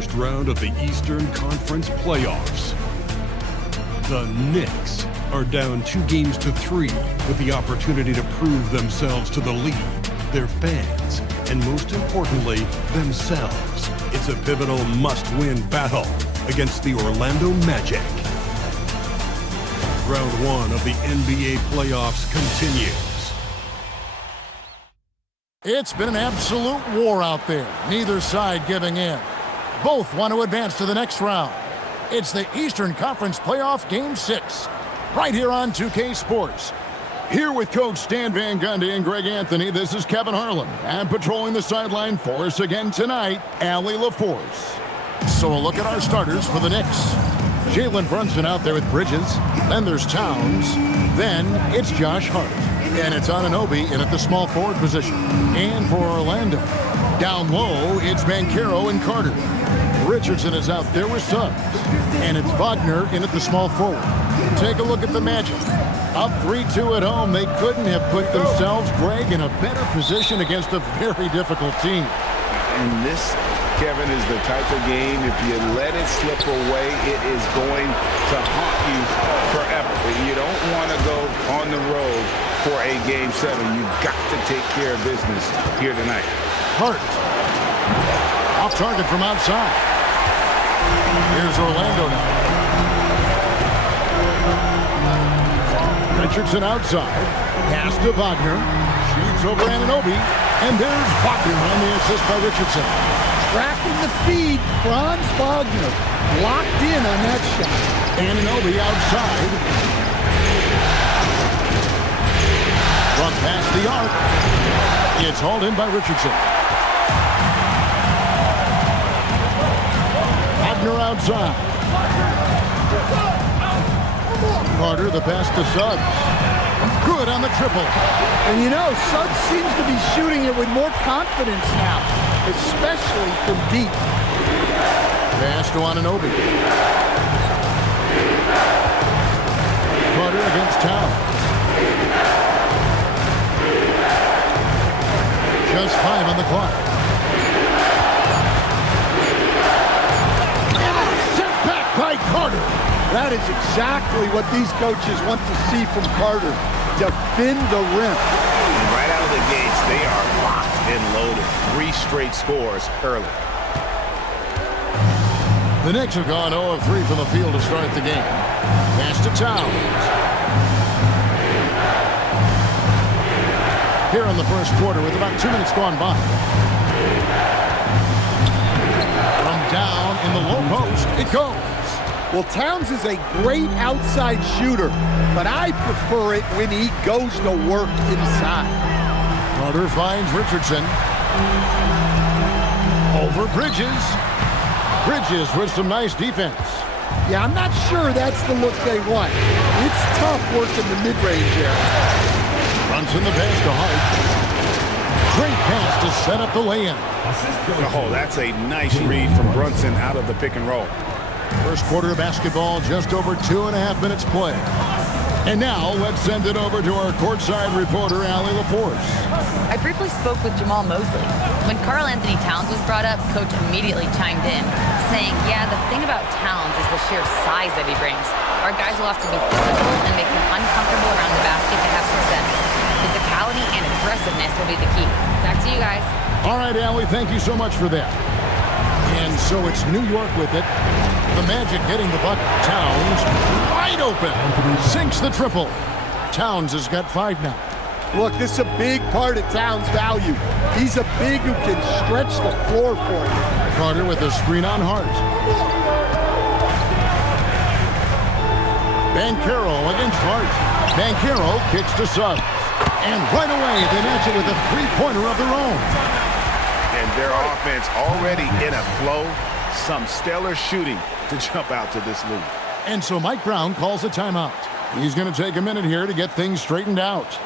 first round of the Eastern Conference playoffs. The Knicks are down 2-3 with the opportunity to prove themselves to the league, their fans, and most importantly, themselves. It's a pivotal must-win battle against the Orlando Magic. Round 1 of the NBA playoffs continues. It's been an absolute war out there, neither side giving in. Both want to advance to the next round. It's the Eastern Conference Playoff Game 6, right here on 2K Sports. Here with Coach Stan Van Gundy and Greg Anthony, this is Kevin Harlan. And patrolling the sideline for us again tonight, Allie LaForce. So a look at our starters for the Knicks. Jalen Brunson out there with Bridges. Then there's Towns. Then it's Josh Hart. And it's Anunoby in at the small forward position. And for Orlando, down low, it's Banchero and Carter. Richardson is out there with Suggs. And it's Wagner in at the small forward. Take a look at the Magic. Up 3-2 at home, they couldn't have put themselves, Greg, in a better position against a very difficult team. And this, Kevin, is the type of game, if you let it slip away, it is going to haunt you forever. You don't want to go on the road for a Game 7. You've got to take care of business here tonight. Hart. Off target from outside. Here's Orlando now. Richardson outside. Pass to Wagner. Shoots over Anunoby. And there's Wagner on the assist by Richardson. Tracking the feed, Franz Wagner. Locked in on that shot. Anunoby outside. From past the arc. It's hauled in by Richardson. Wagner outside. Carter, the pass to Suggs. Good on the triple. And you know, Suggs seems to be shooting it with more confidence now, especially from deep. Pass to Anunoby. Carter against Towns. Just 5 on the clock. And sent back by Carter. That is exactly what these coaches want to see from Carter. Defend the rim. And right out of the gates, they are locked and loaded. 3 straight scores early. The Knicks have gone 0 of 3 from the field to start the game. Pass to Towns. Here in the first quarter with about 2 minutes gone by. From down in the low post, it goes. Well, Towns is a great outside shooter, but I prefer it when he goes to work inside. Carter finds Richardson. Over Bridges. Bridges with some nice defense. Yeah, I'm not sure that's the look they want. It's tough working the mid-range area. Brunson the pass to Hart. Great pass to set up the lay-in. Oh, that's a nice read from Brunson out of the pick and roll. First quarter of basketball, just over 2.5 minutes play. And now, let's send it over to our courtside reporter, Allie LaForce. I briefly spoke with Jamal Mosley. When Karl Anthony Towns was brought up, Coach immediately chimed in, saying, yeah, the thing about Towns is the sheer size that he brings. Our guys will have to be physical and make him uncomfortable around the basket to have success. Physicality and aggressiveness will be the key. Back to you guys. All right, Allie, thank you so much for that. And so it's New York with it. The Magic getting the bucket. Towns wide open. Sinks the triple. Towns has got 5 now. Look, this is a big part of Towns' value. He's a big who can stretch the floor for you. Carter with a screen on Hart. Banchero against Hart. Banchero kicks to Suggs. And right away, they match it with a 3-pointer of their own. And their offense already in a flow. Some stellar shooting to jump out to this lead. And so Mike Brown calls a timeout. He's going to take a minute here to get things straightened out.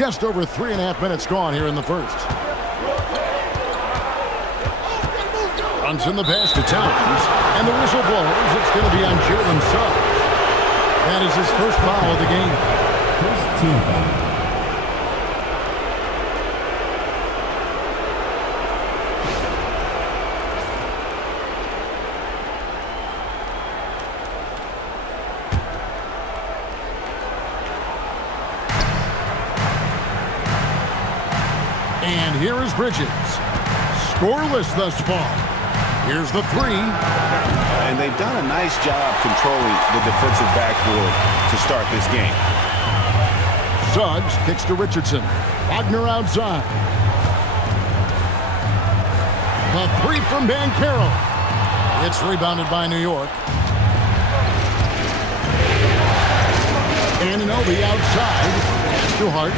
Just over 3.5 minutes gone here in the first. Brunson the pass to Towns. And the whistle blows. It's going to be on Jalen Suggs. That is his first foul of the game. First team foul. And here is Bridges. Scoreless thus far. Here's the three. And they've done a nice job controlling the defensive backboard to start this game. Suggs kicks to Richardson. Wagner outside. The three from Banchero. It's rebounded by New York. Anunoby outside. Pass to Hart.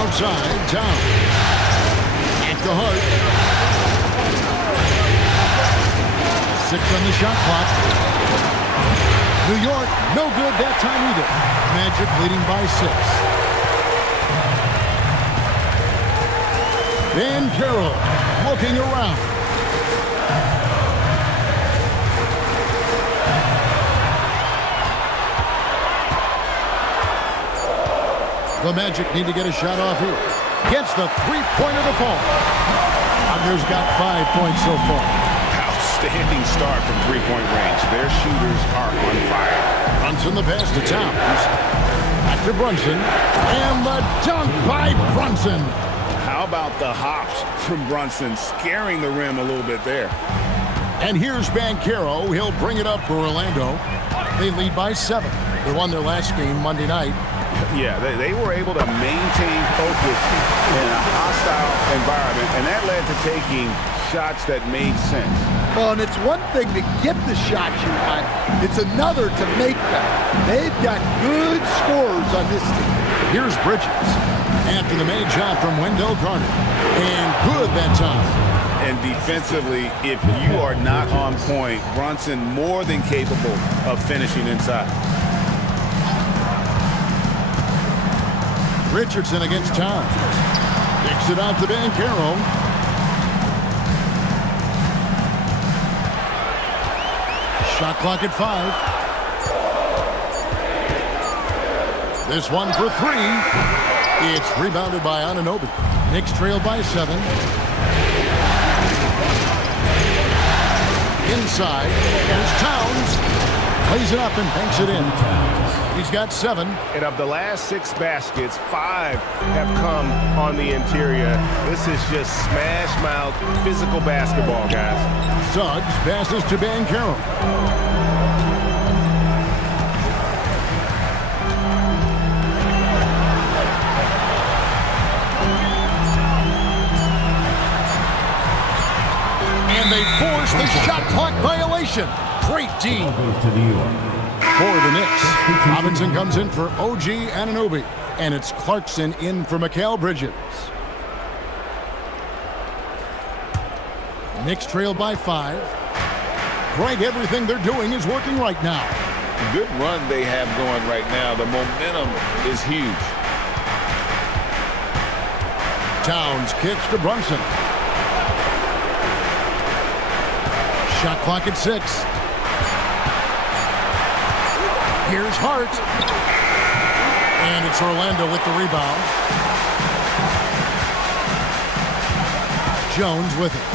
Outside, down. At the Hart. 6 on the shot clock. New York, no good that time either. Magic leading by 6. Banchero looking around. The Magic need to get a shot off here. Gets the three-pointer to fall. Wagner's got 5 points so far. Outstanding start from three-point range. Their shooters are on fire. Brunson the pass to Towns. Back to Brunson. And the dunk by Brunson. How about the hops from Brunson, scaring the rim a little bit there. And here's Banchero. He'll bring it up for Orlando. They lead by 7. They won their last game Monday night. Yeah, they were able to maintain focus in a hostile environment, and that led to taking shots that made sense. Well, and it's one thing to get the shots you want. It's another to make them. They've got good scorers on this team. Here's Bridges. After the made shot from Wendell Carter. And good that time. And defensively, if you are not on point, Brunson more than capable of finishing inside. Richardson against Towns. Kicks it out to Banchero. Shot clock at 5. This one for 3. It's rebounded by Anunoby. Knicks trail by 7. Inside. There's Towns. Plays it up and banks it in. He's got 7. And of the last 6 baskets, 5 have come on the interior. This is just smash mouth physical basketball, guys. Suggs passes to Banchero. And they force the shot clock violation. Great D. For the Knicks, Robinson comes in for OG Anunoby, and it's Clarkson in for Mikal Bridges. Knicks trail by 5. Greg, everything they're doing is working right now. Good run they have going right now. The momentum is huge. Towns kicks to Brunson. Shot clock at 6. Here's Hart. And it's Orlando with the rebound. Jones with it.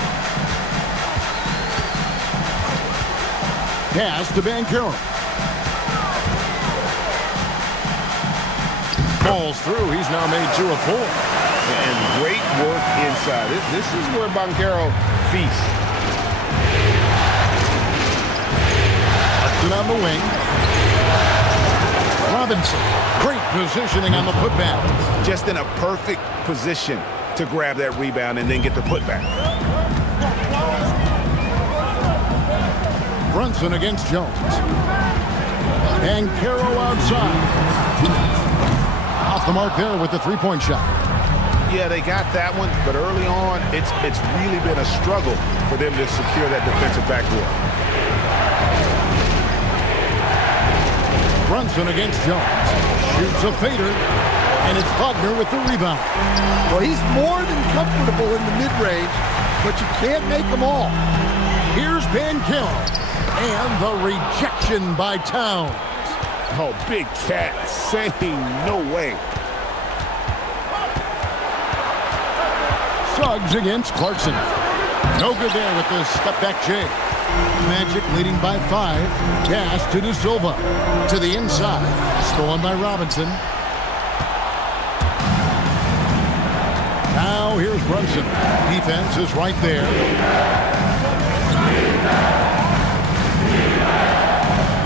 Pass to Banchero. Falls through. He's now made 2 of 4. And great work inside. This is where Banchero feasts. Hudson on the wing. Robinson. Great positioning on the putback. Just in a perfect position to grab that rebound and then get the putback. Brunson against Jones. Banchero outside. Off the mark there with the three-point shot. Yeah, they got that one, but early on, it's really been a struggle for them to secure that defensive backboard. Brunson against Jones. Shoots a fader. And it's Wagner with the rebound. Well, he's more than comfortable in the mid-range, but you can't make them all. Here's Van Carroll. And the rejection by Towns. Oh, big cat saying no way. Suggs against Clarkson. No good there with the step-back J. Magic leading by 5. Pass to De Silva. To the inside. Stolen by Robinson. Now here's Brunson. Defense is right there.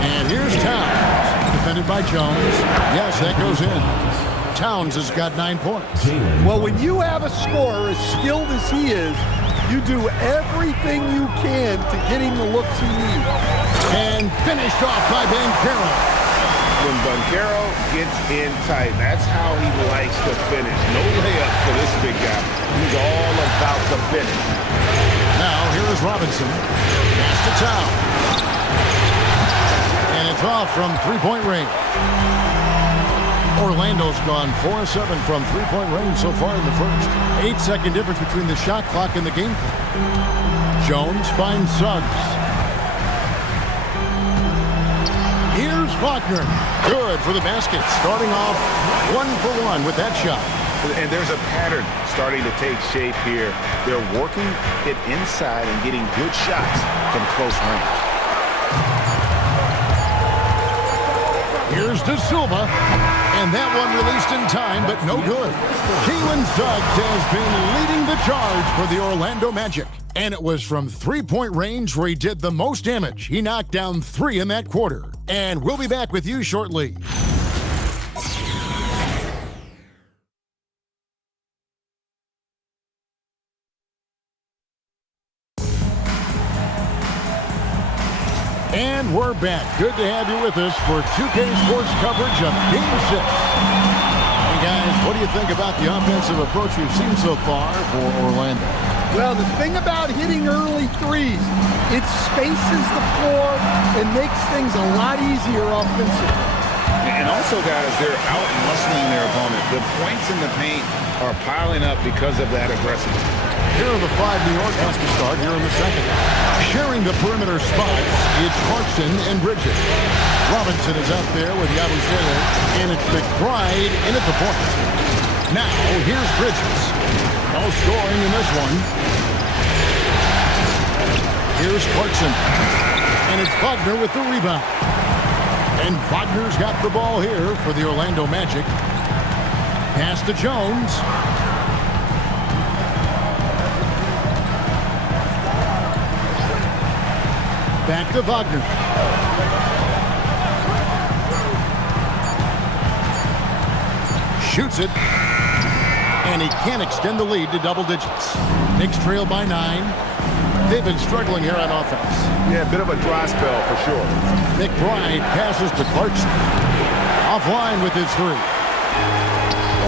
And here's Towns. Defended by Jones. Yes, that goes in. Towns has got 9 points. Well, when you have a scorer as skilled as he is, you do everything you can to get him the looks he needs. And finished off by Banchero. When Banchero gets in tight, that's how he likes to finish. No layup for this big guy. He's all about the finish. Now here is Robinson. Pass to Towns. And it's off from three-point range. Orlando's gone 4-7 from three-point range so far in the first. 8-second difference between the shot clock and the game clock. Jones finds Suggs. Here's Wagner. Good for the basket. Starting off 1-for-1 with that shot. And there's a pattern starting to take shape here. They're working it inside and getting good shots from close range. Here's De Silva. And that one released in time, but no good. Keelan Suggs has been leading the charge for the Orlando Magic. And it was from three-point range where he did the most damage. He knocked down 3 in that quarter. And we'll be back with you shortly. And we're back. Good to have you with us for 2K Sports coverage of Game 6. Hey guys, what do you think about the offensive approach we've seen so far for Orlando? Well, the thing about hitting early threes, it spaces the floor and makes things a lot easier offensively. And also, guys, they're out-muscling their opponent. The points in the paint are piling up because of that aggressiveness. Here are the 5 New York has to start here in the second. Sharing the perimeter spots, it's Clarkson and Bridges. Robinson is out there with Yabusele, and it's McBride in at the point. Now, here's Bridges. No scoring in this one. Here's Clarkson. And it's Wagner with the rebound. And Wagner's got the ball here for the Orlando Magic. Pass to Jones. Back to Wagner. Shoots it. And he can't extend the lead to double digits. Knicks trail by 9. They've been struggling here on offense. Yeah, a bit of a dry spell for sure. McBride passes to Clarkson. Offline with his 3.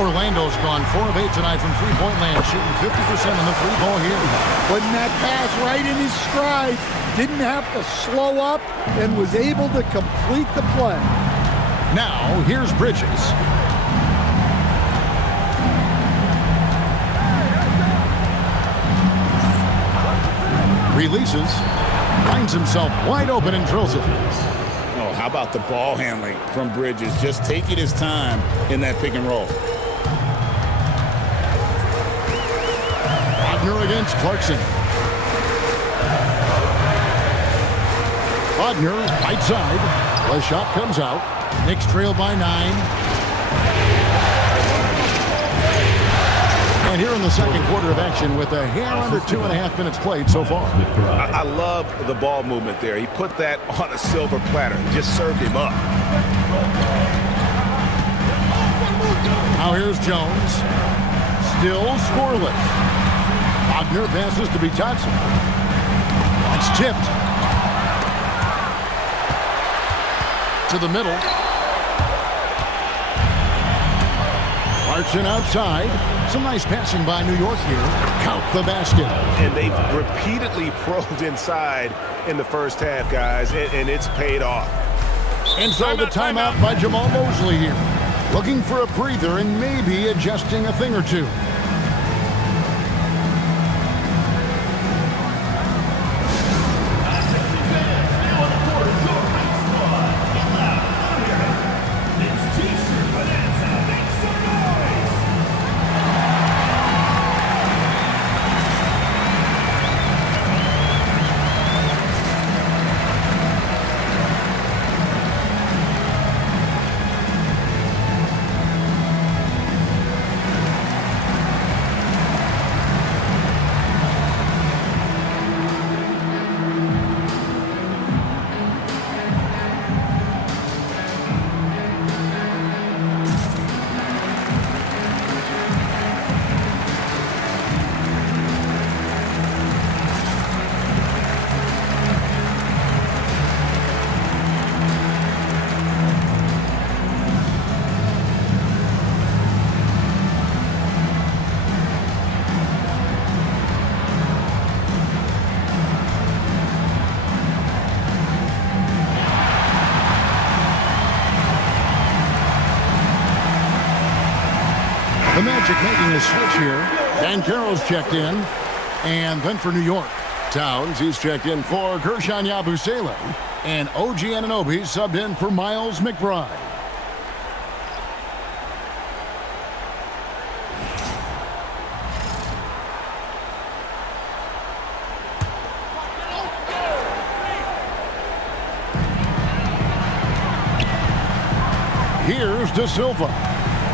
Orlando's gone 4 of 8 tonight from three-point land, shooting 50% on the 3-ball here. Putting that pass right in his stride. Didn't have to slow up and was able to complete the play. Now, here's Bridges. Releases. Finds himself wide open and drills it. Oh, how about the ball handling from Bridges? Just taking his time in that pick and roll. Wagner against Clarkson. Wagner, right side. The shot comes out. Knicks trail by 9. And here in the second quarter of action with a hair under 2.5 minutes played so far. I love the ball movement there. He put that on a silver platter. Just served him up. Now here's Jones. Still scoreless. Wagner passes to Bitadze. It's tipped. To the middle. Clarkson outside. Some nice passing by New York here. Count the basket. And they've repeatedly probed inside in the first half, guys, and it's paid off. And so the timeout by Jamal Mosley here. looking for a breather and maybe adjusting a thing or two. The Magic making a switch here. Banchero's checked in. And then for New York, Towns, he's checked in for Gershon Yabusele. And OG Anunoby subbed in for Miles McBride. Here's De Silva.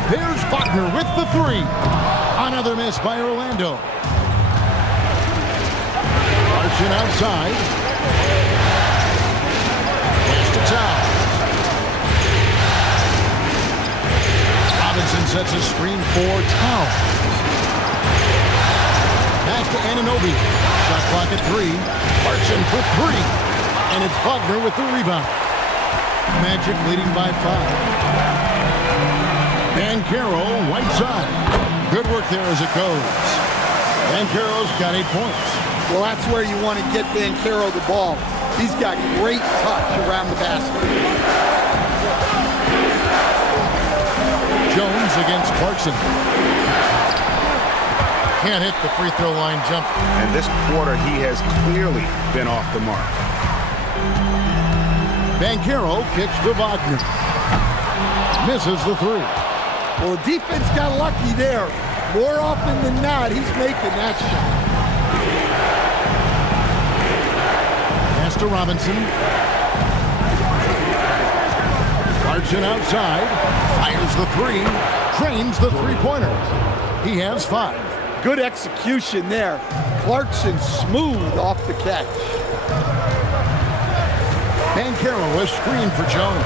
There's Wagner with the three. Another miss by Orlando. Larson outside. Pass to Towns. Robinson sets a screen for Towns. Back to Anunoby. Shot clock at 3. Larson for 3. And it's Wagner with the rebound. Magic leading by 5. Banchero, right side. Good work there as it goes. Banchero's got 8 points. Well, that's where you want to get Banchero the ball. He's got great touch around the basket. Jones against Clarkson. Can't hit the free throw line jump. And this quarter, he has clearly been off the mark. Banchero kicks to Wagner. Misses the 3. Well, the defense got lucky there. More often than not, he's making that shot. Pass to Robinson. Clarkson outside. Fires the 3. Drains the three-pointers. He has 5. Good execution there. Clarkson smooth off the catch. Banchero a screen for Jones.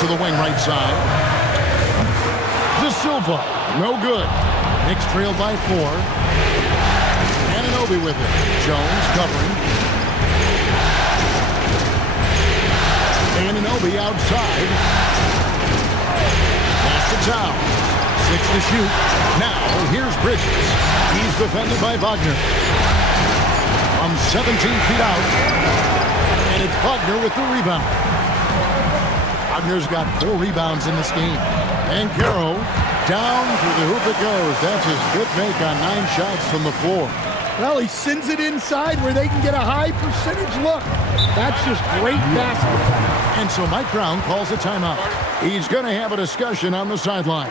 To the wing right side. De Silva, no good. Knicks trailed by 4. Anunoby with it. Jones covering. Anunoby outside. Pass to Towns. 6 to shoot. Now here's Bridges. He's defended by Wagner. From 17 feet out. And it's Wagner with the rebound. Wagner's got 4 rebounds in this game. Banchero, down to the hoop it goes. That's his 5th make on 9 shots from the floor. Well, he sends it inside where they can get a high percentage look. That's just great basketball. And so Mike Brown calls a timeout. He's going to have a discussion on the sideline.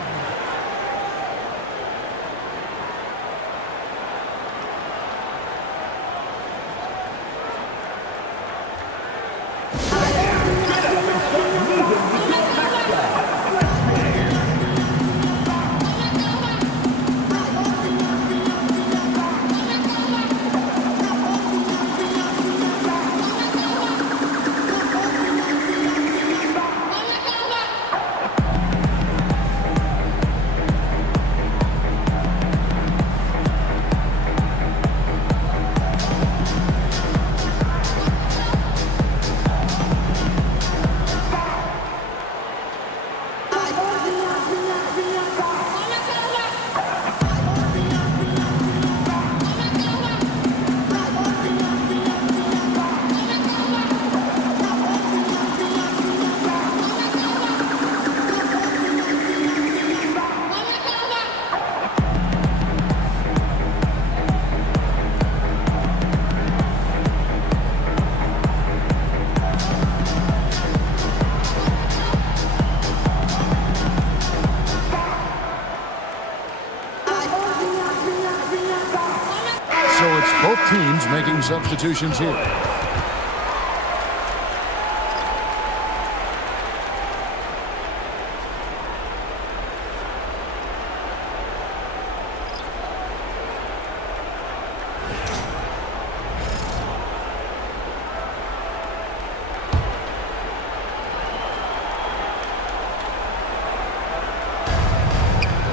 Both teams making substitutions here.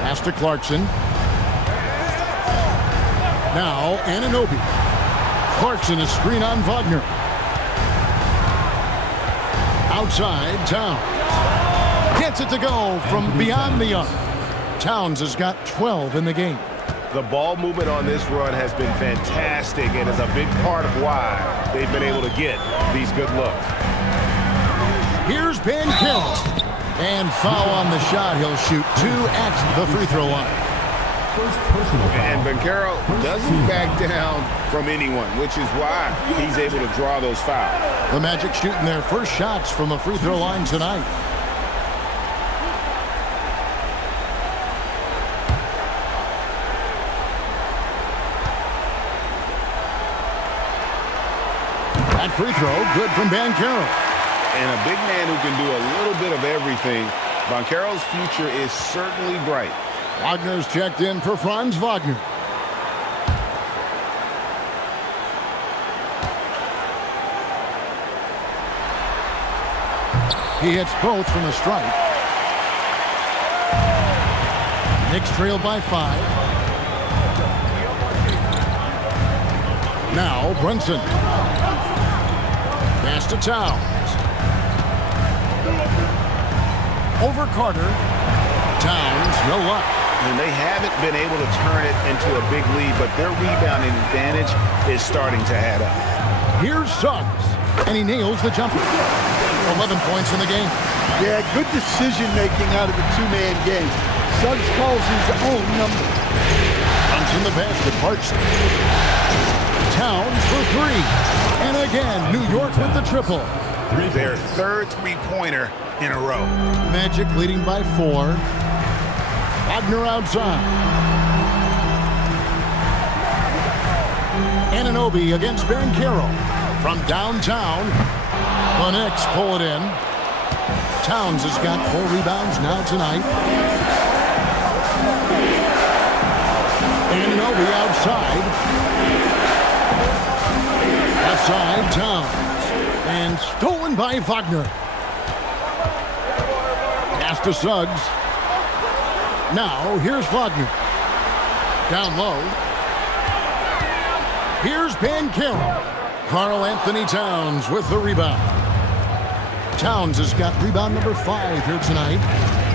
Pass to Clarkson. Now, Anunoby. Clarkson, a screen on Wagner. Outside, Towns. Gets it to go from beyond the arc. Towns has got 12 in the game. The ball movement on this run has been fantastic and is a big part of why they've been able to get these good looks. Here's Ben Carroll. And foul on the shot. He'll shoot 2 at the free throw line. And Bankero doesn't back down from anyone, which is why he's able to draw those fouls. The Magic shooting their first shots from the free throw line tonight. That free throw, good from Bankero. And a big man who can do a little bit of everything. Bankero's future is certainly bright. Wagner's checked in for Franz Wagner. He hits both from the stripe. Knicks trailed by 5. Now Brunson. Pass to Towns. Over Carter. Towns, no luck. And they haven't been able to turn it into a big lead, but their rebounding advantage is starting to add up. Here's Suggs, and he nails the jumper. 11 points in the game. Yeah, good decision-making out of the two-man game. Suggs calls his own number. Comes in the basket, Clarkson. Towns for 3. And again, New York with the triple. Their third three-pointer in a row. Magic leading by 4. Wagner outside. Anunoby against Bankero. From downtown, the Knicks pull it in. Towns has got 4 rebounds now tonight. Anunoby outside. Left side, Towns. And stolen by Wagner. Pass to Suggs. Now, here's Wagner. Down low. Here's Bankero. Karl Anthony Towns with the rebound. Towns has got rebound number 5 here tonight.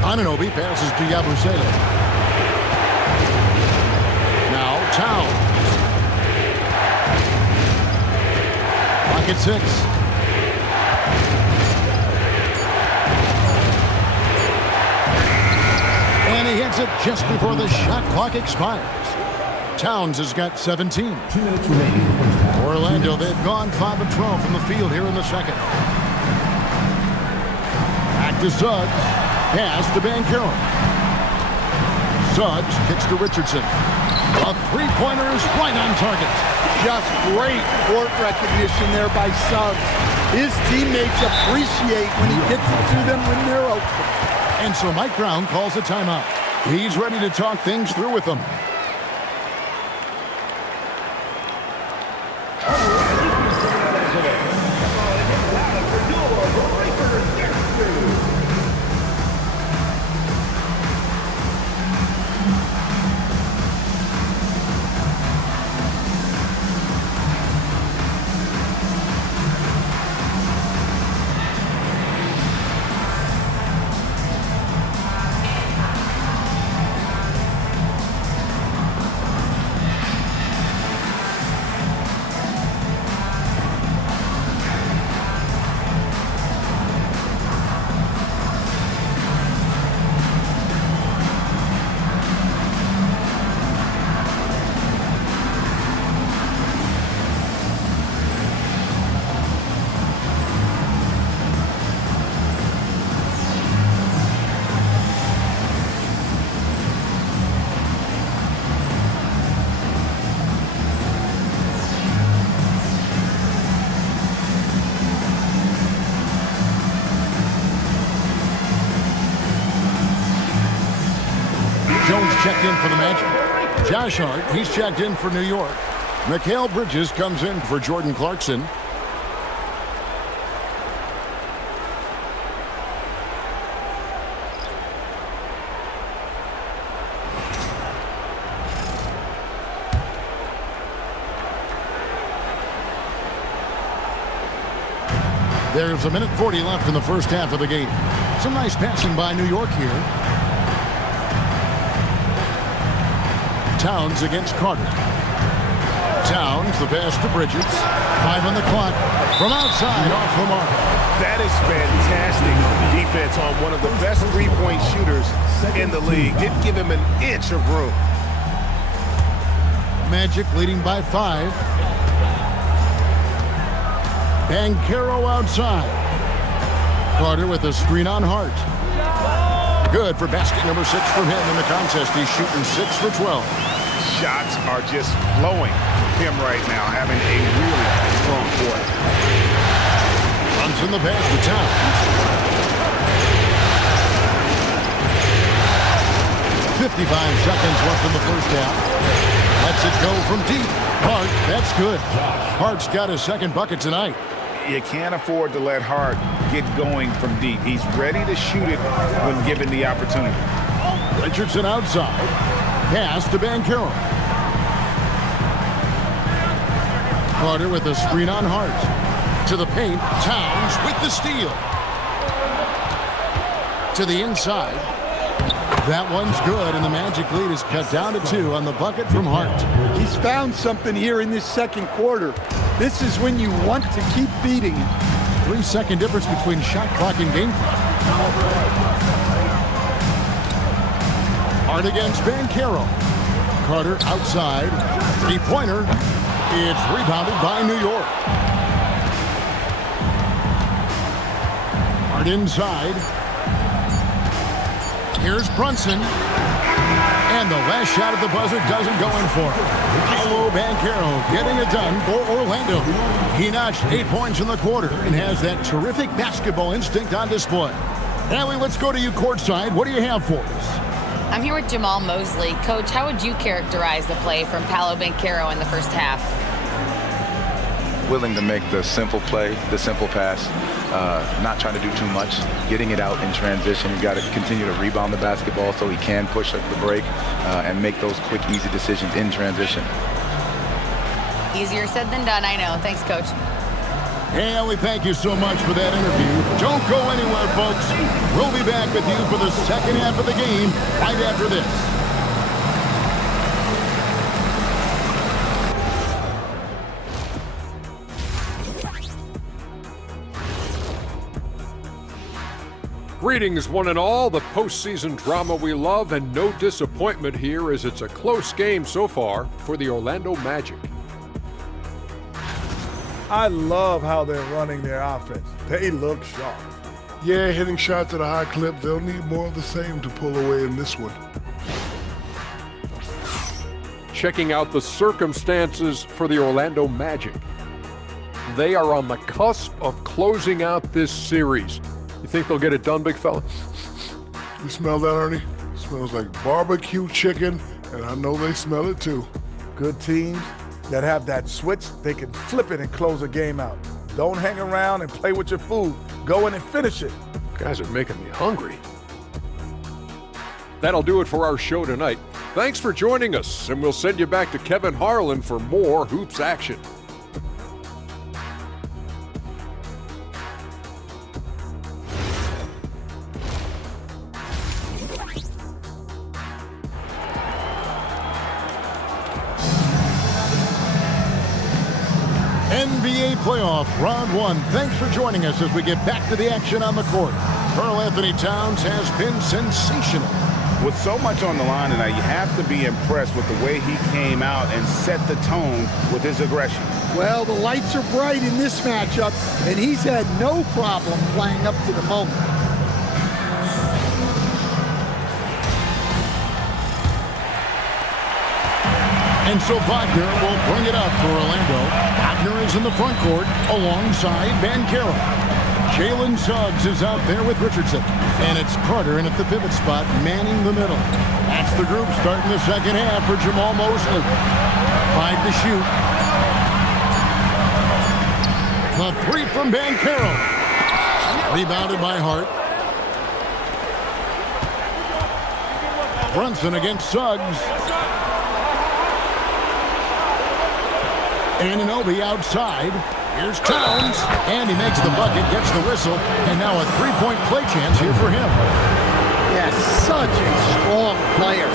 Anunoby passes to Yabusele. Now, Towns. Pocket 6. And he hits it just before the shot clock expires. Towns has got 17. Orlando, they've gone 5 of 12 from the field here in the second. Back to Suggs. Pass to Bankero. Suggs kicks to Richardson. A three-pointer is right on target. Just great court recognition there by Suggs. His teammates appreciate when he gets it to them when they're open. And so Mike Brown calls a timeout. He's ready to talk things through with them. checked in for the Magic. Josh Hart, he's checked in for New York. Mikal Bridges comes in for Jordan Clarkson. There's 1:40 left in the first half of the game. Some nice passing by New York here. Towns against Carter. Towns, the pass to Bridges. 5 on the clock. From outside, off the mark. That is fantastic defense on one of the best three-point shooters in the league. Didn't give him an inch of room. Magic leading by 5. Banchero outside. Carter with a screen on Hart. Good for basket number 6 from him in the contest. He's shooting 6 for 12. Shots are just flowing from him right now, having a really strong quarter. Runs in the pass to Towns. 55 seconds left in the first half. Lets it go from deep. Hart, that's good. Hart's got his second bucket tonight. You can't afford to let Hart get going from deep. He's ready to shoot it when given the opportunity. Richardson outside. Pass to Banchero. Carter with a screen on Hart. To the paint. Towns with the steal. To the inside. That one's good, and the Magic lead is cut down to 2 on the bucket from Hart. He's found something here in this second quarter. This is when you want to keep feeding it. 3-second difference between shot clock and game clock. Hart against Banchero. Carter outside. 3-pointer. It's rebounded by New York. Hart inside. Here's Brunson. And the last shot at the buzzer doesn't go in for it. Paolo Banchero getting it done for Orlando. He notched 8 points in the quarter and has that terrific basketball instinct on display. Allie, let's go to you courtside. What do you have for us? I'm here with Jamal Mosley. Coach, how would you characterize the play from Paolo Banchero in the first half? Willing to make the simple play, the simple pass, not trying to do too much, getting it out in transition. You've got to continue to rebound the basketball so he can push up the break and make those quick, easy decisions in transition. Easier said than done, I know. Thanks, Coach. Hey, Allie, thank you so much for that interview. Don't go anywhere, folks. We'll be back with you for the second half of the game right after this. Greetings, one and all. The postseason drama we love, and no disappointment here as it's a close game so far for the Orlando Magic. I love how they're running their offense. They look sharp. Yeah, hitting shots at a high clip. They'll need more of the same to pull away in this one. Checking out the circumstances for the Orlando Magic. They are on the cusp of closing out this series. You think they'll get it done, big fella? You smell that, Ernie? It smells like barbecue chicken, and I know they smell it too. Good teams that have that switch, they can flip it and close a game out. Don't hang around and play with your food. Go in and finish it. Guys are making me hungry. That'll do it for our show tonight. Thanks for joining us, and we'll send you back to Kevin Harlan for more hoops action. NBA playoff round 1. Thanks for joining us as we get back to the action on the court. Karl Anthony Towns has been sensational. With so much on the line tonight, you have to be impressed with the way he came out and set the tone with his aggression. Well, the lights are bright in this matchup, and he's had no problem playing up to the moment. And so Wagner will bring it up for Orlando. Wagner is in the front court alongside Banchero. Jalen Suggs is out there with Richardson. And it's Carter in at the pivot spot, manning the middle. That's the group starting the second half for Jamal Mosley. 5 to shoot. The three from Banchero. Rebounded by Hart. Brunson against Suggs. Anunoby outside. Here's Towns, and he makes the bucket, gets the whistle, and now a three-point play chance here for him. Yeah, such a strong player.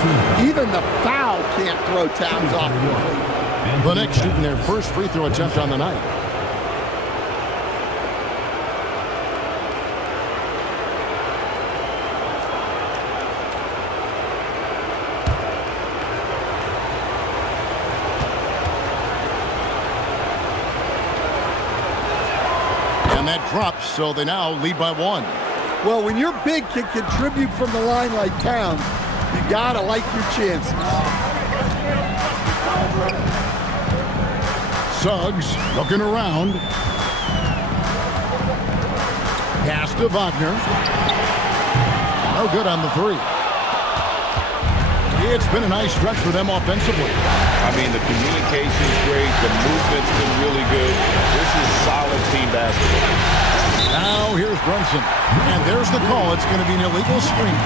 Even the foul can't throw Towns off completely. The Knicks shooting their first free throw attempt on the night. That drops, so they now lead by 1. Well, when your big can contribute from the line like Towns, you gotta like your chances. Suggs looking around. Pass to Wagner. No good on the three. It's been a nice stretch for them offensively. I mean, the communication's great. The movement's been really good. This is solid team basketball. Now here's Brunson. And there's the call. It's going to be an illegal screen.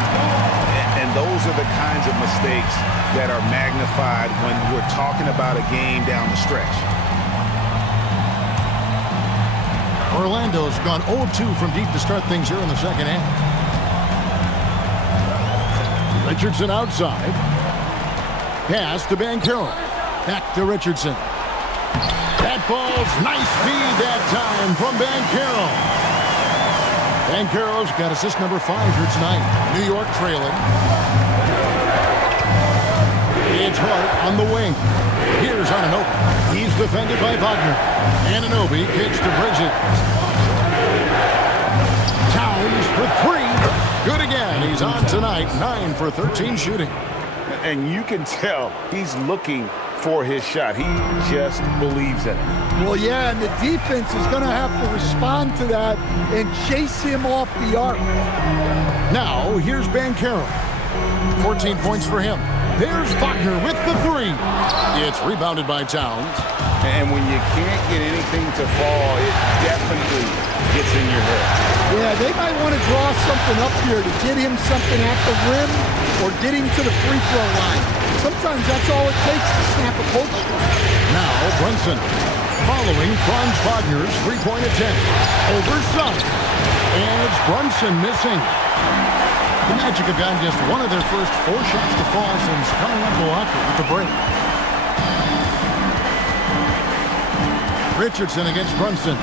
And those are the kinds of mistakes that are magnified when we're talking about a game down the stretch. Orlando's gone 0 of 2 from deep to start things here in the second half. Richardson outside. Pass to Banchero. Back to Richardson. That falls. Nice feed that time from Banchero. Banchero's got assist number 5 here tonight. New York trailing. It's Hart on the wing. Here's Anunoby. He's defended by Wagner. Anunoby kicks to Bridget. Towns for 3. Good again. He's on tonight. 9 for 13 shooting. And you can tell he's looking for his shot. He just believes in it. Well, yeah, and the defense is going to have to respond to that and chase him off the arc. Now, here's Banchero. 14 points for him. There's Wagner with the 3. It's rebounded by Towns. And when you can't get anything to fall, it definitely gets in your head. Yeah, they might want to draw something up here to get him something at the rim or get him to the free throw line. Sometimes that's all it takes to snap a cold streak. Now Brunson following Franz Wagner's three-point attempt. Over Suggs. And it's Brunson missing. The Magic have gotten just one of their first 4 shots to fall since coming up Milwaukee with the break. Richardson against Brunson.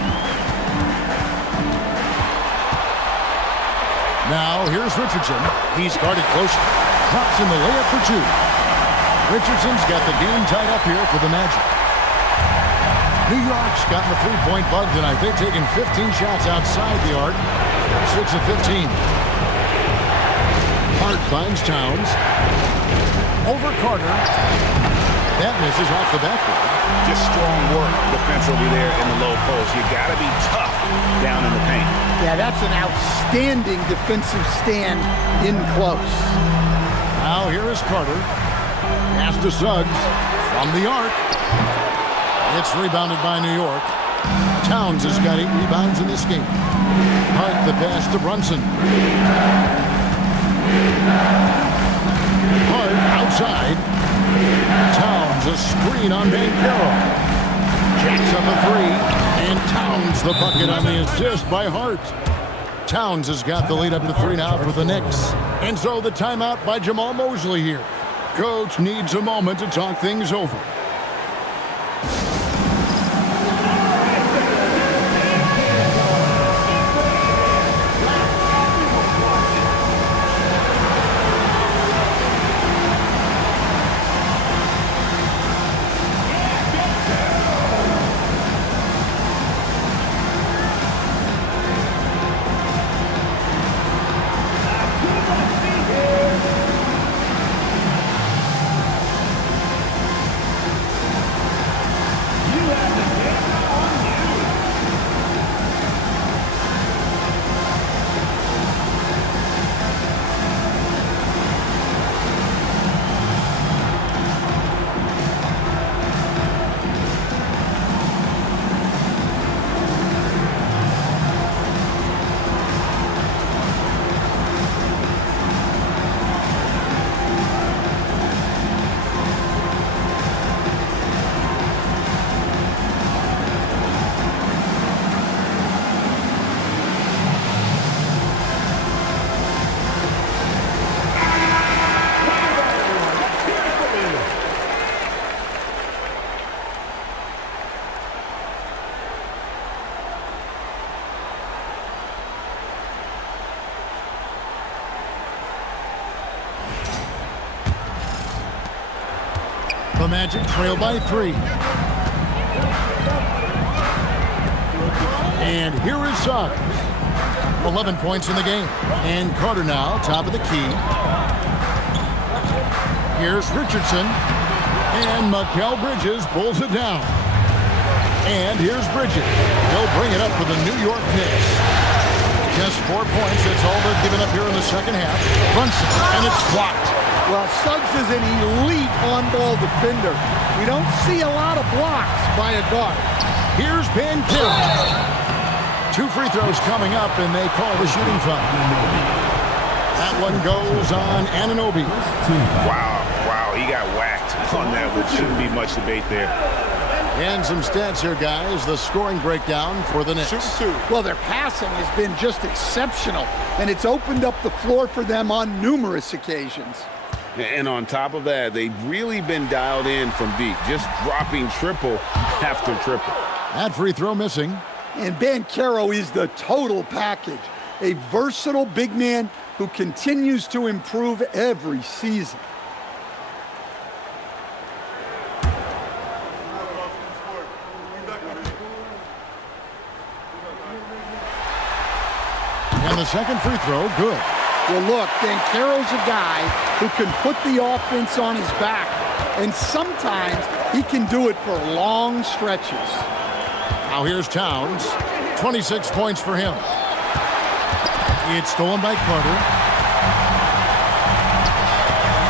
Now here's Richardson. He's guarded closely. Drops in the layup for 2. Richardson's got the game tied up here for the Magic. New York's gotten the three-point bug tonight. They've taken 15 shots outside the arc. 6 of 15. Hart finds Towns. Over Carter. That misses off the backboard. Just strong work defensively there in the low post. You got to be tough down in the paint. Yeah, that's an outstanding defensive stand in close. Now here is Carter. Pass to Suggs from the arc. It's rebounded by New York. Towns has got 8 rebounds in this game. Hart the pass to Brunson. Hart outside. Towns a screen on Banchero. Jacks up a 3. And Towns the bucket on the assist by Hart. Towns has got the lead up to 3 now for the Knicks. And so the timeout by Jamal Mosley here. Coach needs a moment to talk things over. The Magic trail by 3. And here is Suggs. 11 points in the game. And Carter now, top of the key. Here's Richardson. And Mikal Bridges pulls it down. And here's Bridges. He'll bring it up for the New York Knicks. Just 4 points. That's all they've given up here in the second half. Brunson, and it's blocked. Well, Suggs is an elite on-ball defender. We don't see a lot of blocks by a guard. Here's Banchero. 2 free throws coming up, and they call the shooting foul. That one goes on Anunoby. Wow, he got whacked on that, which shouldn't be much debate there. And some stats here, guys. The scoring breakdown for the Knicks. Well, their passing has been just exceptional, and it's opened up the floor for them on numerous occasions. And on top of that, they've really been dialed in from deep, just dropping triple after triple. That free throw missing. And Banchero is the total package. A versatile big man who continues to improve every season. And the second free throw, good. Well, look, Banchero's a guy who can put the offense on his back, and sometimes he can do it for long stretches. Now here's Towns. 26 points for him. It's stolen by Carter.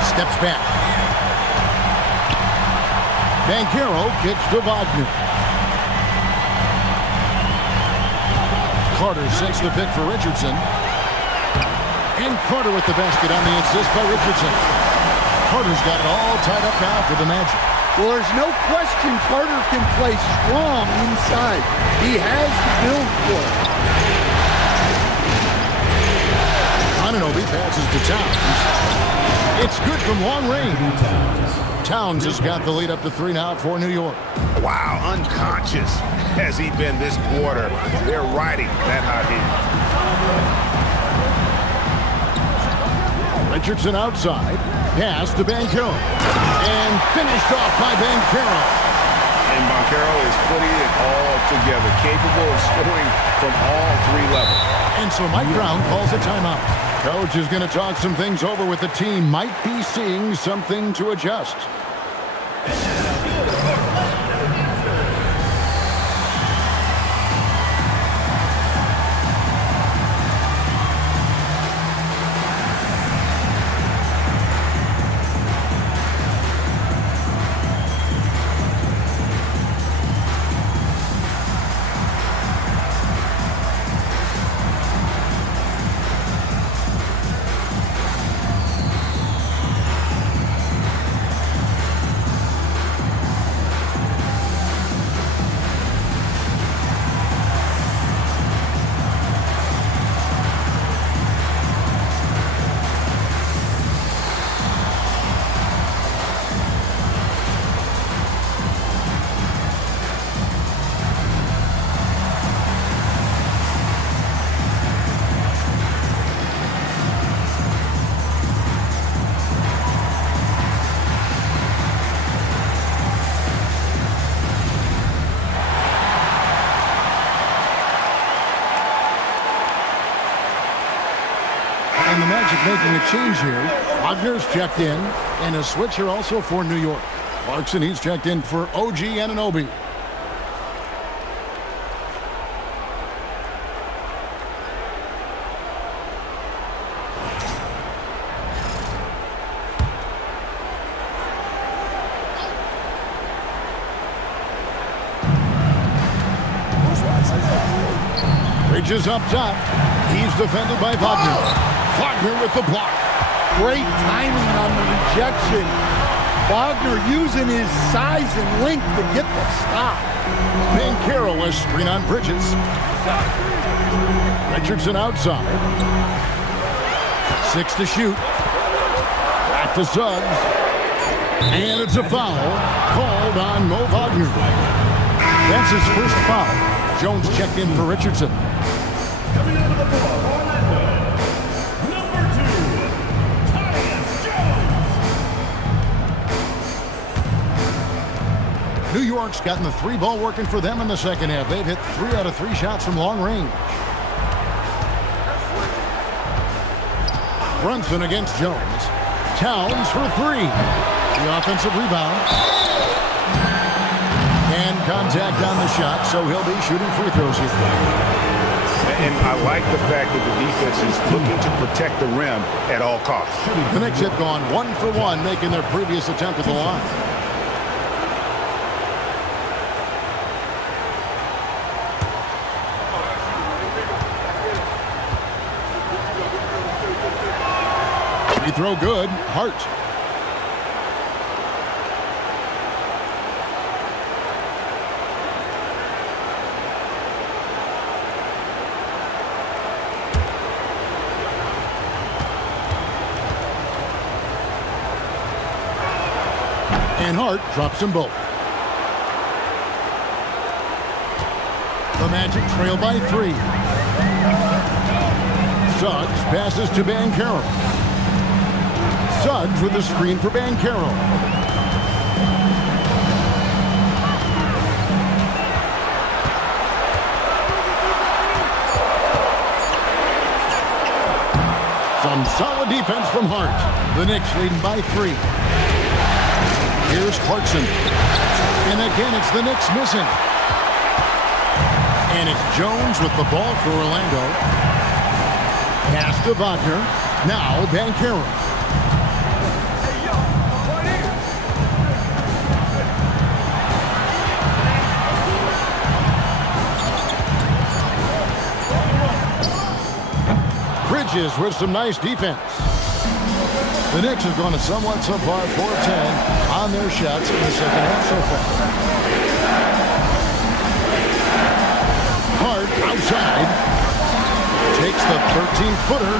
Steps back. Banchero kicks to Wagner. Carter sets the pick for Richardson. And Carter with the basket on the assist by Richardson. Carter's got it all tied up now for the Magic. Well, there's no question Carter can play strong inside. He has the build for it. Anunoby passes to Towns. It's good from long range. Towns has got the lead up to 3 now for New York. Wow, unconscious has he been this quarter. They're riding that hot heat. Richardson outside. Pass to Banchero. And finished off by Banchero. And Banchero is putting it all together, capable of scoring from all 3 levels. And so Mike Brown calls a timeout. Coach is going to talk some things over with the team. Might be seeing something to adjust. And the Magic making a change here. Wagner's checked in, and a switch here also for New York. Clarkson, he's checked in for OG Anunoby. Bridges up top. He's defended by Wagner. Wagner with the block. Great timing on the rejection. Wagner using his size and length to get the stop. Banchero a screen on Bridges. Richardson outside. 6 to shoot. Back to Suggs. And it's a foul called on Mo Wagner. That's his first foul. Jones checked in for Richardson. Coming out of the ball, Orlando, number 2, Tyus Jones. New York's gotten the 3-ball working for them in the second half. They've hit 3 out of 3 shots from long range. Brunson against Jones. Towns for 3. The offensive rebound. And contact on the shot, so he'll be shooting free throws here. And I like the fact that the defense is looking to protect the rim at all costs. The Knicks have gone 1 for 1, making their previous attempt at the line. Free throw good. Hart. And Hart drops them both. The Magic trail by 3. Suggs passes to Banchero. Suggs with the screen for Banchero. Some solid defense from Hart. The Knicks leading by 3. Here's Clarkson. And again, it's the Knicks missing. And it's Jones with the ball for Orlando. Pass to Wagner. Now Banchero. Bridges with some nice defense. The Knicks have gone a somewhat subpar 4 of 10 on their shots in the second half so far. Hart outside. Takes the 13-footer.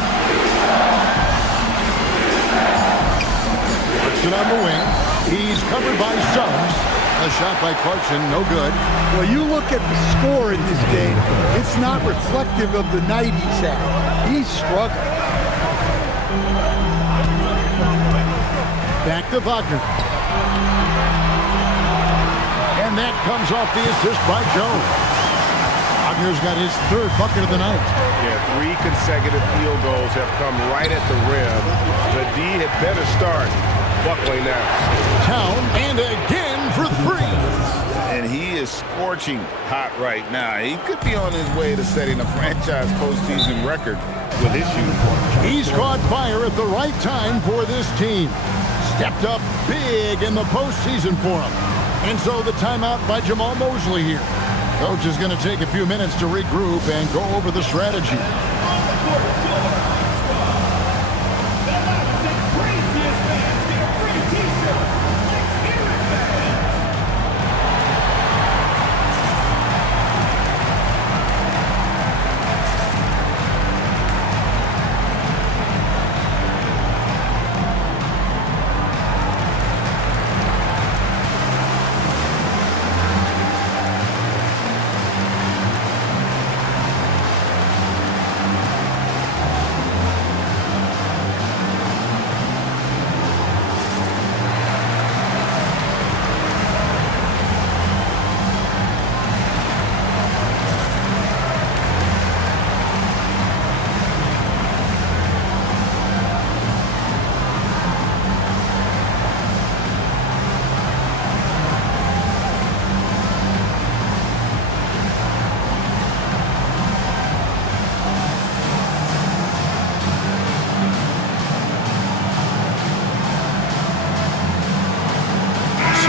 Clarkson on the wing. He's covered by Suggs. A shot by Clarkson, no good. Well, you look at the score in this game, it's not reflective of the night he's had. He's struggling. Back to Wagner. And that comes off the assist by Jones. Wagner's got his 3rd bucket of the night. Yeah, 3 consecutive field goals have come right at the rim. The D had better start buckling now. Town, and again for 3. And he is scorching hot right now. He could be on his way to setting a franchise postseason record with his shooting. He's caught fire at the right time for this team. Stepped up big in the postseason for him. And so the timeout by Jamal Mosley here. Coach is going to take a few minutes to regroup and go over the strategy.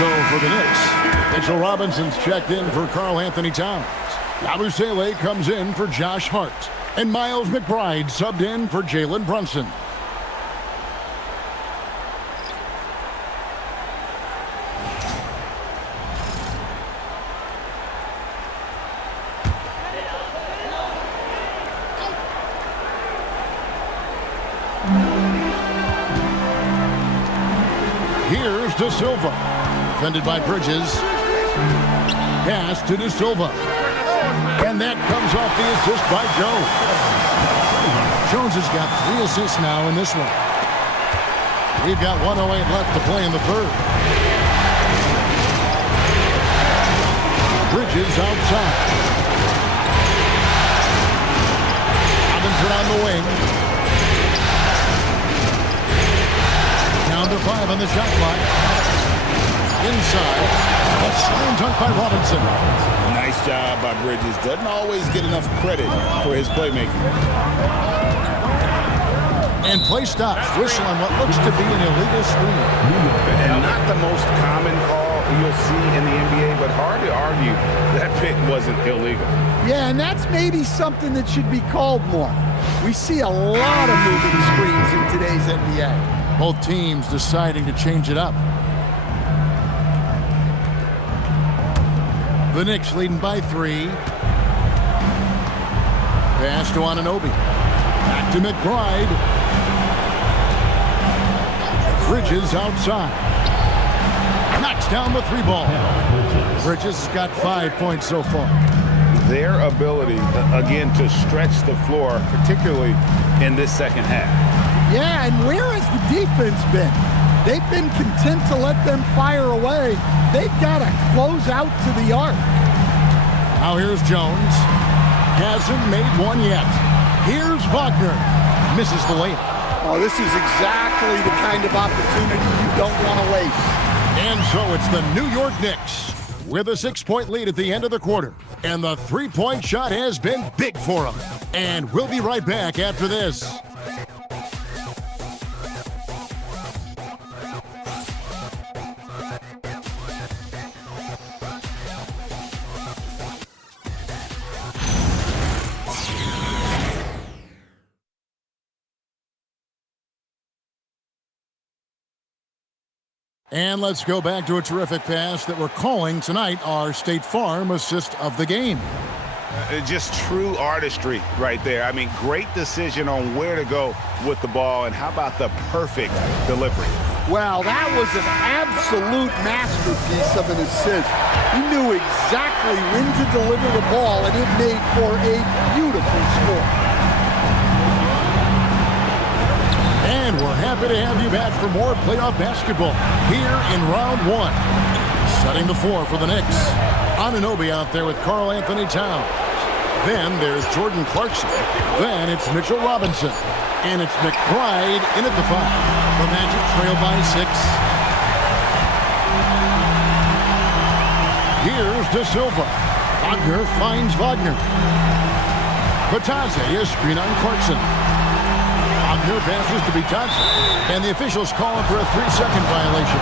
So for the Knicks, Mitchell Robinson's checked in for Karl Anthony Towns. Yabusele comes in for Josh Hart. And Miles McBride subbed in for Jalen Brunson. Here's De Silva. Defended by Bridges. Pass to De Silva. And that comes off the assist by Jones. Jones has got 3 assists now in this one. We've got 1:08 left to play in the third. Bridges outside. Robinson on the wing. Down to 5 on the shot clock. Inside. A slam dunk by Robinson. Nice job by Bridges. Doesn't always get enough credit for his playmaking. And play stops. Whistle on what looks to be an illegal screen. And not the most common call you'll see in the NBA, but hard to argue that pick wasn't illegal. Yeah, and that's maybe something that should be called more. We see a lot of moving screens in today's NBA. Both teams deciding to change it up. The Knicks leading by 3. Pass to Anunoby. Back to McBride. Bridges outside. Knocks down the 3 ball. Bridges has got 5 points so far. Their ability, again, to stretch the floor, particularly in this second half. Yeah, and where has the defense been? They've been content to let them fire away. They've got to close out to the arc. Now here's Jones. Hasn't made one yet. Here's Wagner. Misses the layup. Oh, this is exactly the kind of opportunity you don't want to waste. And so it's the New York Knicks with a 6-point lead at the end of the quarter. And the 3-point shot has been big for them. And we'll be right back after this. And let's go back to a terrific pass that we're calling tonight our State Farm assist of the game. Just true artistry right there. I mean, great decision on where to go with the ball, and how about the perfect delivery? Well, that was an absolute masterpiece of an assist. He knew exactly when to deliver the ball, and it made for a beautiful score. And we're happy to have you back for more playoff basketball here in round 1. Setting the floor for the Knicks. Anunoby out there with Karl Anthony Towns. Then there's Jordan Clarkson. Then it's Mitchell Robinson. And it's McBride in at the 5. The Magic trail by 6. Here's De Silva. Wagner finds Wagner. Batadze is screen on Clarkson. Wagner passes to Batadze. And the officials calling for a 3-second violation.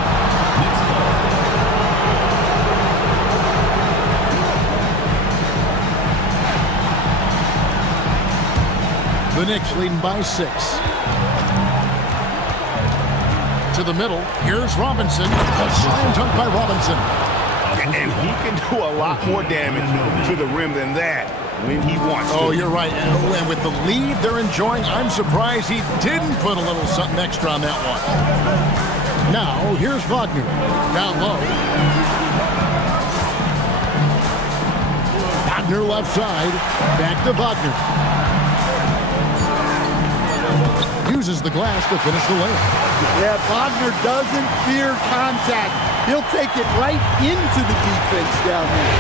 The Knicks leading by 6. To the middle. Here's Robinson. A slam dunk by Robinson. And he can do a lot more damage to the rim than that when he wants to. Oh, you're right. And with the lead they're enjoying, I'm surprised he didn't put a little something extra on that one. Now, here's Wagner. Down low. Wagner left side. Back to Wagner. Uses the glass to finish the layup. Yeah, Wagner doesn't fear contact. He'll take it right into the defense down there.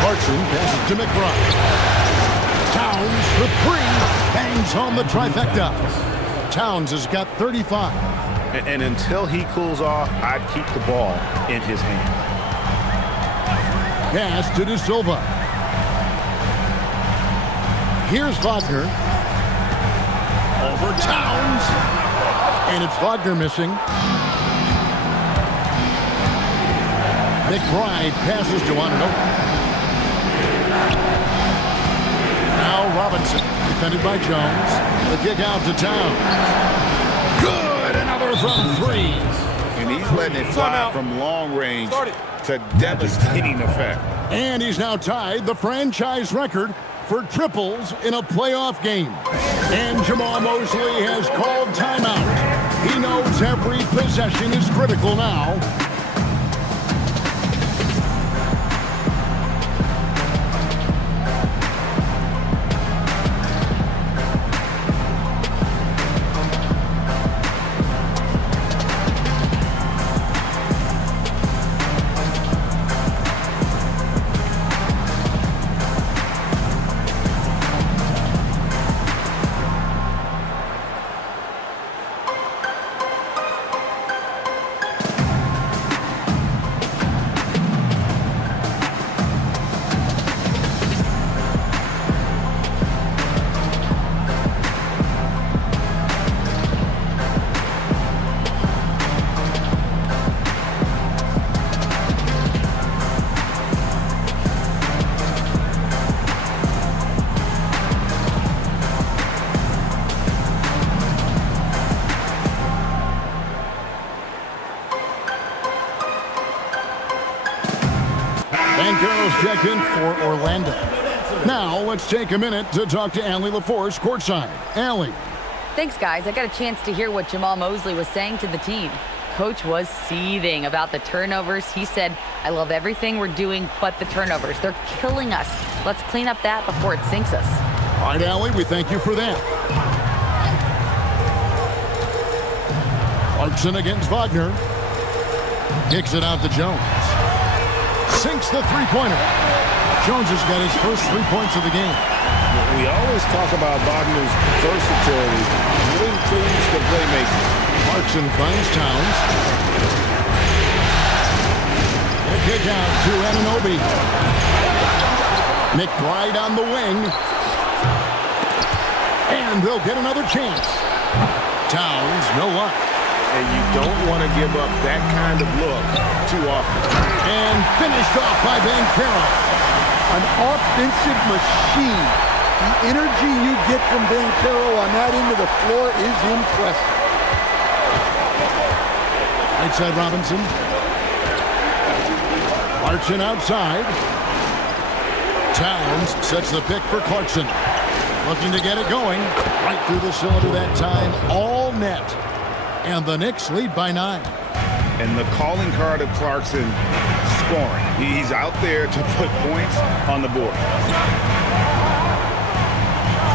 Clarkson passes to McBride. Towns for 3. Bangs on the trifecta. Towns has got 35. And until he cools off, I'd keep the ball in his hand. Pass to De Silva. Here's Wagner. Over Towns. And it's Wagner missing. McBride passes to Anunoby. Now Robinson, defended by Jones. The kick out to Towns. Good! Another from 3. And he's letting it fly from long range to devastating effect. And he's now tied the franchise record for triples in a playoff game. And Jamal Mosley has called timeout. He knows every possession is critical now. Banchero's checked in for Orlando. Now, let's take a minute to talk to Allie LaForce courtside. Allie. Thanks, guys. I got a chance to hear what Jamal Mosley was saying to the team. Coach was seething about the turnovers. He said, I love everything we're doing but the turnovers. They're killing us. Let's clean up that before it sinks us. All right, Allie, we thank you for that. Clarkson against Wagner. Kicks it out to Jones. Sinks the three-pointer. Jones has got his first 3 points of the game. We always talk about Wagner's versatility. It includes the playmaking. Clarkson finds Towns. A kick out to Anunoby. McBride on the wing. And they'll get another chance. Towns, no luck. And you don't want to give up that kind of look too often. And finished off by Banchero. An offensive machine. The energy you get from Banchero on that end of the floor is impressive. Right side Robinson. Clarkson outside. Towns sets the pick for Clarkson. Looking to get it going. Right through the cylinder that time. All net. And the Knicks lead by 9. And the calling card of Clarkson, scoring. He's out there to put points on the board.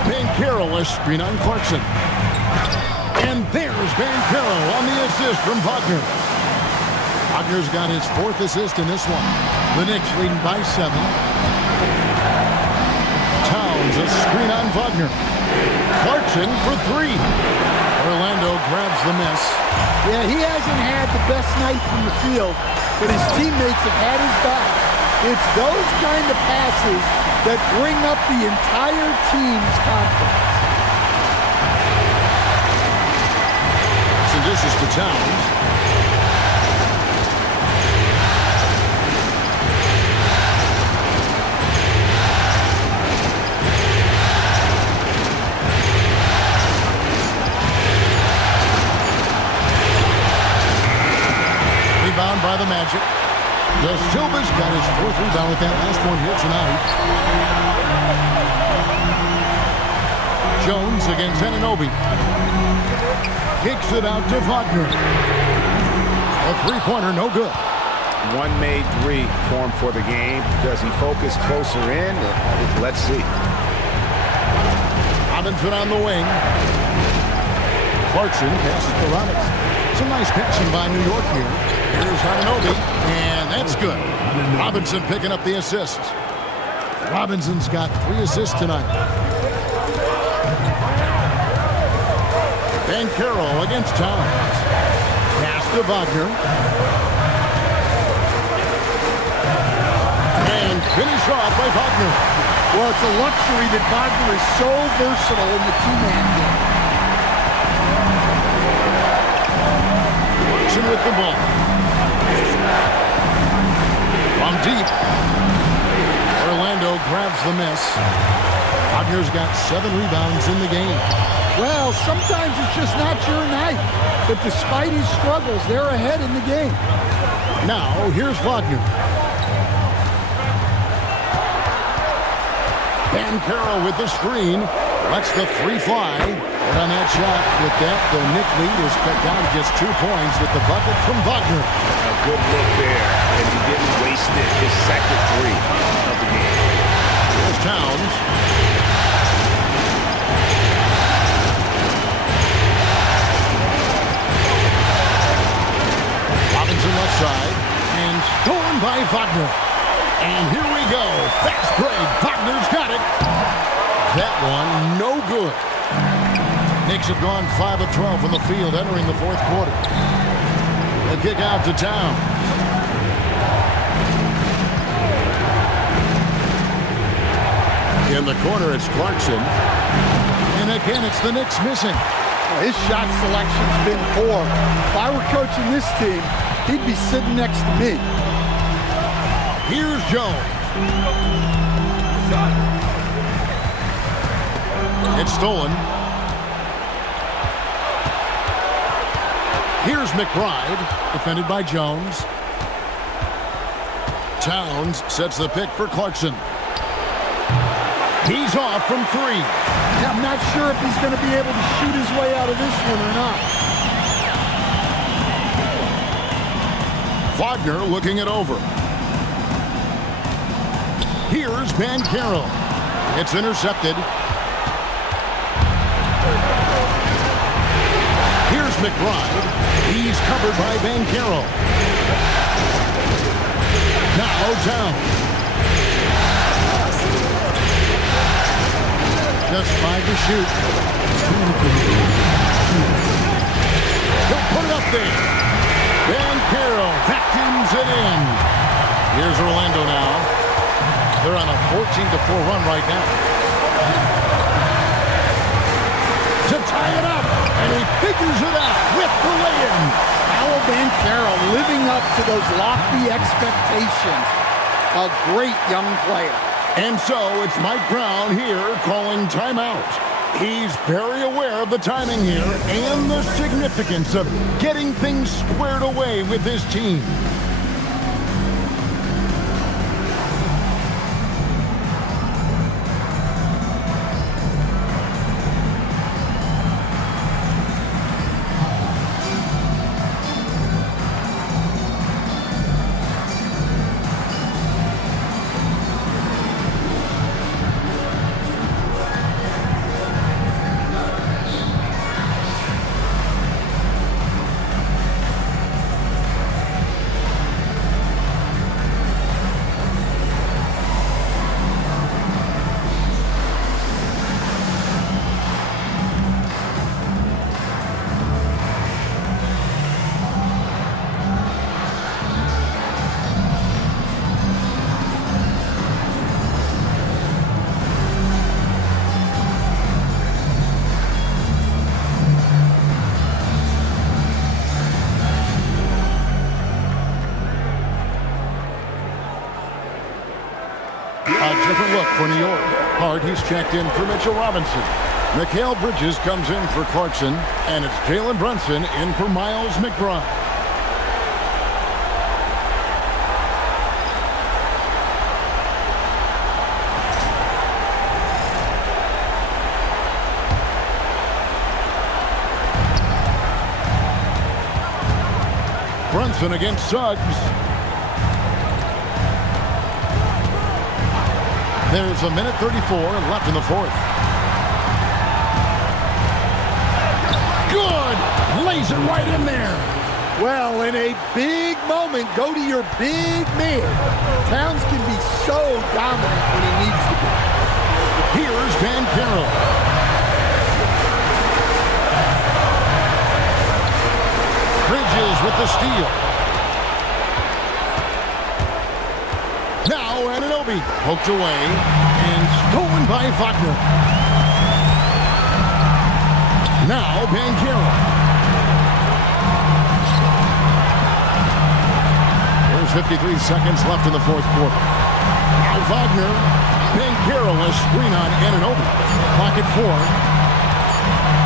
Banchero a screen on Clarkson. And there's Banchero on the assist from Wagner. Wagner's got his 4th assist in this one. The Knicks leading by 7. Towns a screen on Wagner. Clarkson for 3. Orlando grabs the miss. Yeah, he hasn't had the best night from the field, but his teammates have had his back. It's those kind of passes that bring up the entire team's confidence. Some dishes to Towns. Rebound by the Magic. Da Silva's got his 4th rebound with that last one here tonight. Jones against Anunoby. Kicks it out to Wagner. A three-pointer, no good. One made 3 for him for the game. Does he focus closer in? Let's see. Robinson on the wing. Clarkson passes to Robinson. Some nice passing by New York here. Here's Anunoby, and that's good. Robinson picking up the assists. Robinson's got 3 assists tonight. Banchero against Towns. Pass to Wagner. And finish off by Wagner. Well, it's a luxury that Wagner is so versatile in the two-man game. Clarkson with the ball. From deep. Orlando grabs the miss. Wagner's got 7 rebounds in the game. Well, sometimes it's just not your night. But despite his struggles, they're ahead in the game. Now, here's Wagner. Banchero with the screen. Lets the 3 fly. And on that shot, with that, the Knicks lead is cut down to just 2 points with the bucket from Wagner. A good look there, and he didn't waste it. His second 3 of the game. Here's Towns. Robinson left side, and stolen by Wagner. And here we go. Fast break. Wagner's got it. That one, no good. Knicks have gone 5 of 12 from the field entering the 4th quarter. The kick out to Towns. In the corner, it's Clarkson. And again, it's the Knicks missing. His shot selection's been poor. If I were coaching this team, he'd be sitting next to me. Here's Jones. It's stolen. Here's McBride, defended by Jones. Towns sets the pick for Clarkson. He's off from 3. I'm not sure if he's going to be able to shoot his way out of this one or not. Wagner looking it over. Here's Banchero. It's intercepted. Here's McBride. He's covered by Banchero. Now down. Just 5 to shoot. He'll put it up there. Banchero vacuums it in. Here's Orlando now. They're on a 14-4 run right now. To tie it up, and he figures it out with the lay-in. Paolo Banchero living up to those lofty expectations. A great young player. And so it's Mike Brown here calling timeout. He's very aware of the timing here and the significance of getting things squared away with his team. Different look for New York. Hart, he's checked in for Mitchell Robinson. Mikal Bridges comes in for Clarkson, and it's Jalen Brunson in for Miles McBride. Brunson against Suggs. There's a minute 34 left in the 4th. Good! Lays it right in there. Well, in a big moment, go to your big man. Towns can be so dominant when he needs to be. Here's Banchero. Bridges with the steal. Now Anunoby poked away and stolen by Wagner. Now Banchero. There's 53 seconds left in the 4th quarter. Now Wagner. Banchero a screen on Anunoby. Clock at 4.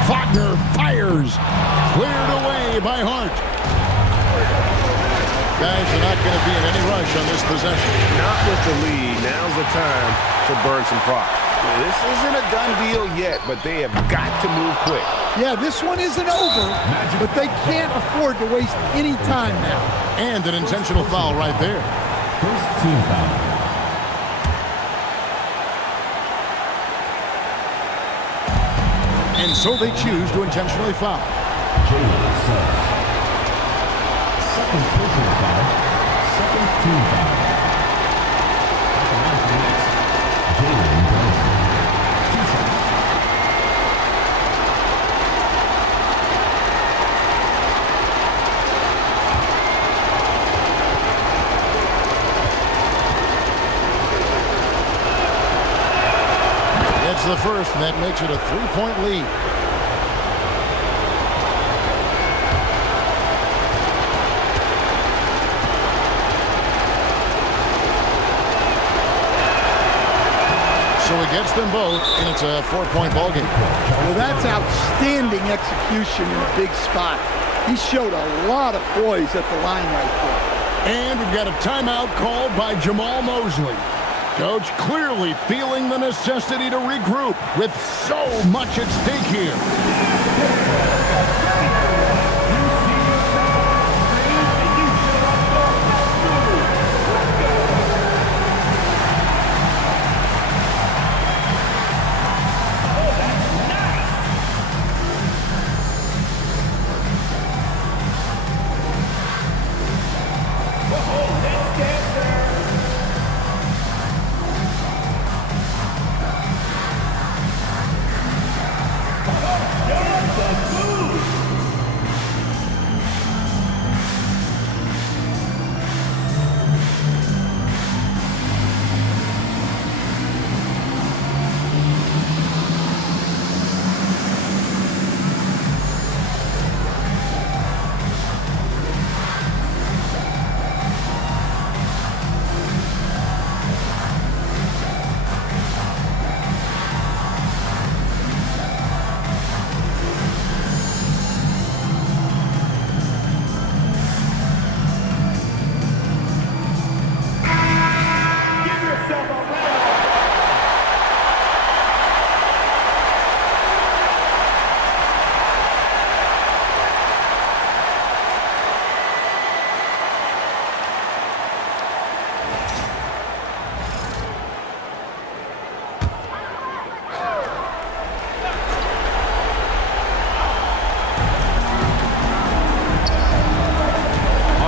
Wagner fires. Cleared away by Hart. Guys are not going to be in any rush on this possession. Not with the lead. Now's the time to burn some clock. This isn't a done deal yet, but they have got to move quick. Yeah, this one isn't over, but they can't afford to waste any time now. And an intentional foul right there. First team foul. And so they choose to intentionally foul. Jalen Suggs. Second personal foul. Second team foul. The Knicks, Jalen Brunson. 2 shots. It's the first, and that makes it a 3-point lead. So he gets them both, and it's a 4-point ball game. Well, that's outstanding execution in a big spot. He showed a lot of poise at the line right there. And we've got a timeout called by Jamahl Mosley. Coach clearly feeling the necessity to regroup with so much at stake here.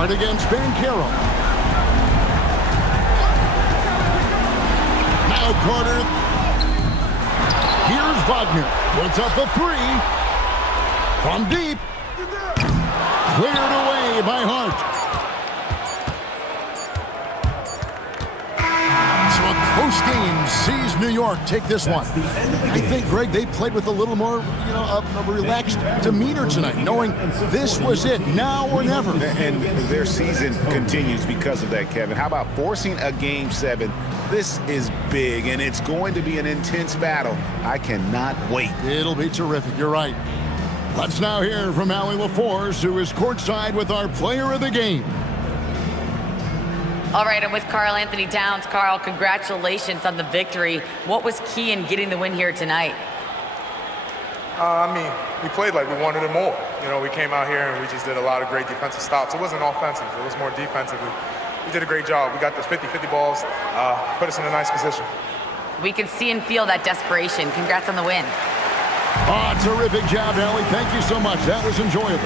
Against Banchero. Now Carter. Here's Wagner. Puts up a three. From deep. Cleared away by Hart. So a close game sees New York take this one. I think, Greg, they played with a little more, a relaxed demeanor tonight, knowing this was it, now or never. And their season continues because of that, Kevin. How about forcing a Game 7? This is big, and it's going to be an intense battle. I cannot wait. It'll be terrific. You're right. Let's now hear from Allie LaForce, who is courtside with our player of the game. All right, I'm with Karl Anthony Towns. Karl, congratulations on the victory. What was key in getting the win here tonight? We played like we wanted it more. We came out here and we just did a lot of great defensive stops. It wasn't offensive. It was more defensively. We did a great job. We got those 50-50 balls, put us in a nice position. We can see and feel that desperation. Congrats on the win. Terrific job, Allie. Thank you so much. That was enjoyable.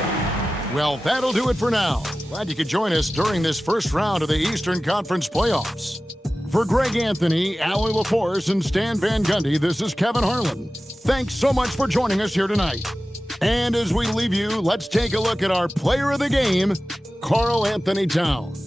Well, that'll do it for now. Glad you could join us during this first round of the Eastern Conference playoffs. For Greg Anthony, Allie LaForce, and Stan Van Gundy, this is Kevin Harlan. Thanks so much for joining us here tonight. And as we leave you, let's take a look at our player of the game, Karl Anthony Towns.